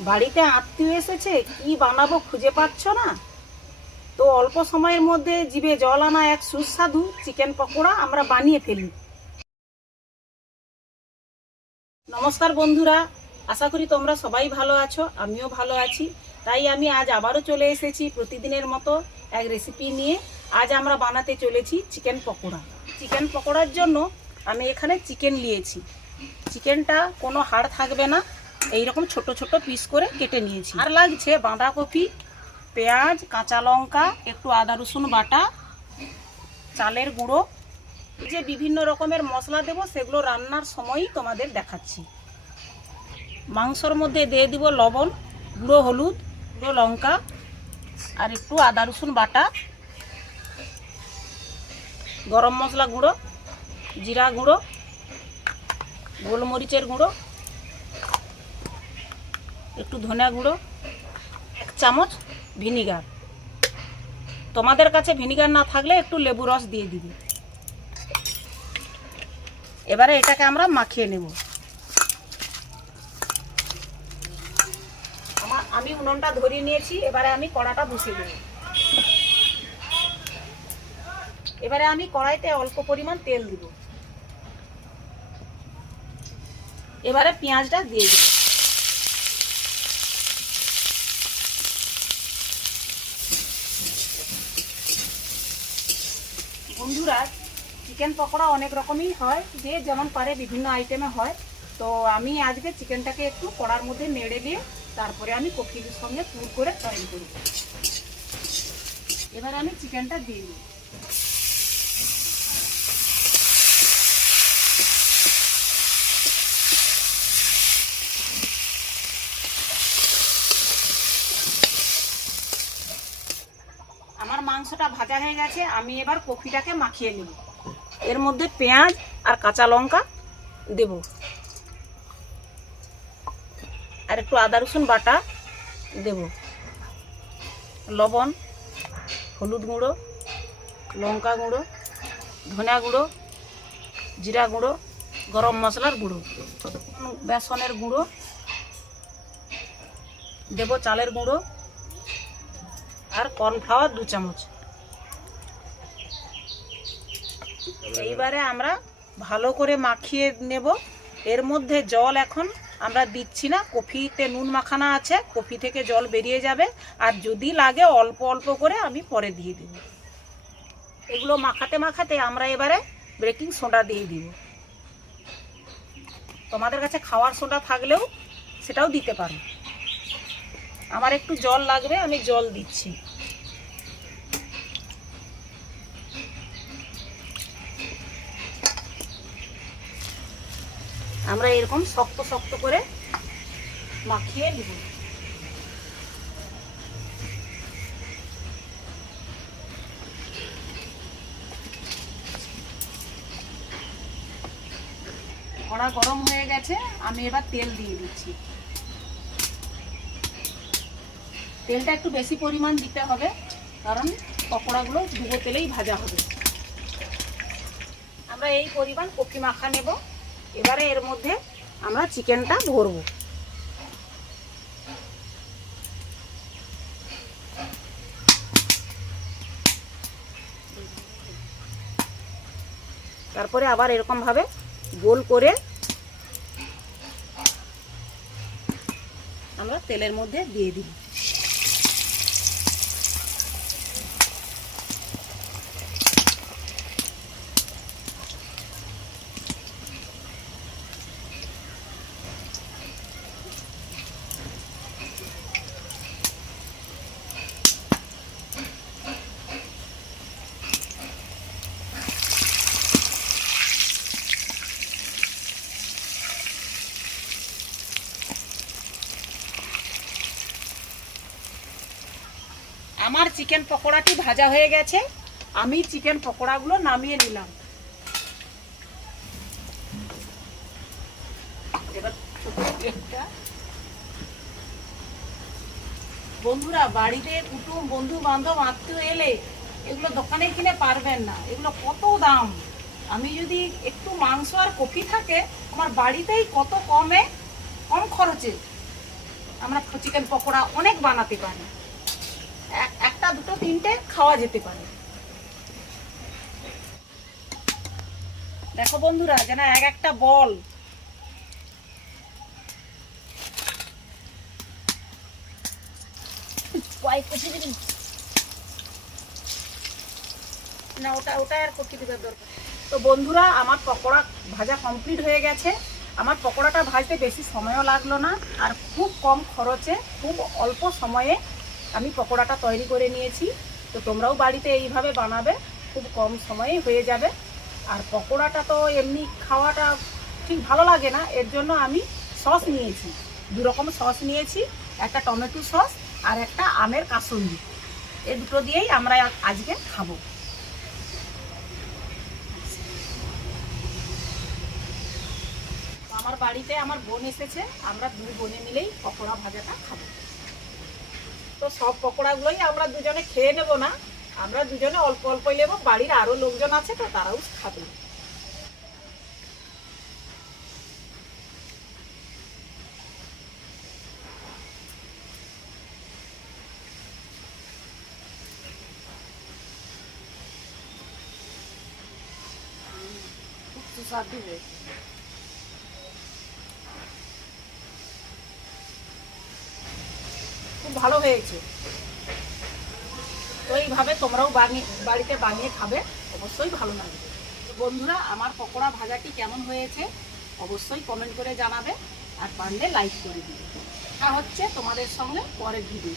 বাড়িতে আত্মীয় এসেছে, কি বানাবো খুঁজে পাচ্ছ না? তো অল্প সময়ের মধ্যে জিভে জল আনা এক সুস্বাদু চিকেন পকোড়া আমরা বানিয়ে ফেলি। নমস্কার বন্ধুরা, আশা করি তোমরা সবাই ভালো আছো, আমিও ভালো আছি। তাই আমি আজ আবারও চলে এসেছি প্রতিদিনের মতো এক রেসিপি নিয়ে। আজ আমরা বানাতে চলেছি চিকেন পকোড়া। চিকেন পকোড়ার জন্য আমি এখানে চিকেন নিয়েছি। চিকেনটা কোনো হাড় থাকবে না, এইরকম ছোট ছোট পিস করে কেটে নিয়েছি। আর লাগছে বাঁধাকপি, পেঁয়াজ, কাঁচা লঙ্কা, একটু আদা রসুন বাটা, চালের গুঁড়ো। যে বিভিন্ন রকমের মশলা দেবো সেগুলো রান্নার সময়ই তোমাদের দেখাচ্ছি। মাংসর মধ্যে দিয়ে দিব লবণ, গুঁড়ো হলুদ, গুঁড়ো লঙ্কা আর একটু আদা রসুন বাটা, গরম মশলা গুঁড়ো, জিরা গুঁড়ো, গোলমরিচের গুঁড়ো, একটু ধনিয়া গুঁড়ো, 1 চামচ ভিনিগার। তোমাদের কাছে ভিনিগার না থাকলে একটু লেবু রস দিয়ে দিবে। এবারে এটাকে আমরা মাখিয়ে নেব। আমি উনুনটা ধরিয়ে নিয়েছি, এবারে আমি কড়াটা বসিয়ে দেব। এবারে আমি কড়াইতে অল্প পরিমাণ তেল দিব। এবারে পেঁয়াজটা দিয়ে দেব। বন্ধুরা, চিকেন পকোড়া অনেক রকমই হয়, যে যেমন পারে বিভিন্ন আইটেমে হয়। তো আমি আজকে চিকেনটাকে একটু কড়ার মধ্যে নেড়ে দিয়ে তারপরে আমি কফির সঙ্গে পুর করে তৈরি করব। এবার আমি চিকেনটা দিয়ে দিই। আমার মাংসটা ভাজা হয়ে গেছে, আমি এবার কফিটাকে মাখিয়ে নেব। এর মধ্যে পেঁয়াজ আর কাঁচা লঙ্কা দেব, আর একটু আদা রসুন বাটা দেব, লবণ, হলুদ গুঁড়ো, লঙ্কা গুঁড়ো, ধনিয়া গুঁড়ো, জিরা গুঁড়ো, গরম মশলার গুঁড়ো, বেসনের গুঁড়ো দেব, চালের গুঁড়ো আর কর্নফ্লাওয়ার 2 চামচ। এইবারে আমরা ভালো করে মাখিয়ে নেব। এর মধ্যে জল এখন আমরা দিচ্ছি না, কফিতে নুন মাখানা আছে, কফি থেকে জল বেরিয়ে যাবে। আর যদি লাগে অল্প অল্প করে আমি পরে দিয়ে দেব। এগুলো মাখাতে মাখাতে আমরা এবারে বেকিং সোডা দিয়ে দিব। তোমাদের কাছে খাওয়ার সোডা থাকলেও সেটাও দিতে পারো। আমার একটু জল লাগবে, আমি জল দিচ্ছি। আমরা এরকম শক্ত শক্ত করে মাখিয়ে নেব। কড়া গরম হয়ে গেছে, আমি এবার তেল দিয়ে দিচ্ছি। তেলটা একটু বেশি পরিমাণ দিতে হবে, কারণ পকোড়াগুলো ডুবো তেলেই ভাজা হবে। আমরা এই পরিমাণ কফি মাখা নেব। এবারে এর মধ্যে আমরা চিকেনটা ভরবো। তারপরে আবার এরকম ভাবে গোল করে আমরা তেলের মধ্যে দিয়ে দিই। আমার চিকেন পকোড়াটি ভাজা হয়ে গেছে, আমি চিকেন পকোড়াগুলো নামিয়ে নিলাম। এবার বন্ধুরা, বাড়িতে কুটুম, বন্ধু বান্ধব, আত্মীয় এলে এগুলো দোকানে কিনে পারবেন না, এগুলো কত দাম। আমি যদি একটু মাংস আর কফি থাকে, আমার বাড়িতেই কত কম খরচে আমরা চিকেন পকোড়া অনেক বানাতে পারি, একটা দুটো তিনটে খাওয়া যেতে পারে। দেখো বন্ধুরা, যেন এক একটা বল না, ওটা আর কটি দিবার দরকার। তো বন্ধুরা, আমার পকোড়া ভাজা কমপ্লিট হয়ে গেছে। আমার পকোড়াটা ভাজতে বেশি সময়ও লাগলো না, আর খুব কম খরচে খুব অল্প সময়ে আমি পকোড়াটা তৈরি করে নিয়েছি। তো তোমরাও বাড়িতে এইভাবে বানাবে, খুব কম সময়ে হয়ে যাবে। আর পকোড়াটা তো এমনি খাওয়াটা ঠিক ভালো লাগে না, এর জন্য আমি সস নিয়েছি, 2 রকম সস নিয়েছি, একটা টমেটো সস আর একটা আমের কাসুন্দি। এই দুটো দিয়েই আমরা আজকে খাবো। আমার বাড়িতে আমার বোন এসেছে, আমরা 2 বোনে মিলেই পকোড়া ভাজাটা খাবো। তো সব পকোড়াগুলোই আমরা দুজনে খেয়ে নেব না, আমরা দুজনে অল্প অল্পই নেব, বাড়ির আরো লোকজন আছে তো তারাও খাবে। খুব সুস্বাদু হয়েছে। খুব ভালো হয়েছে। তো এইভাবে তোমরাও বাড়িতে বানিয়ে খাবে, অবশ্যই ভালো লাগবে। বন্ধুরা, আমার পকোড়া ভাজাটি কেমন হয়েছে অবশ্যই কমেন্ট করে জানাবে, আর পারলে লাইক করে দিবে। এটা হচ্ছে তোমাদের সঙ্গে পরের ভিডিও।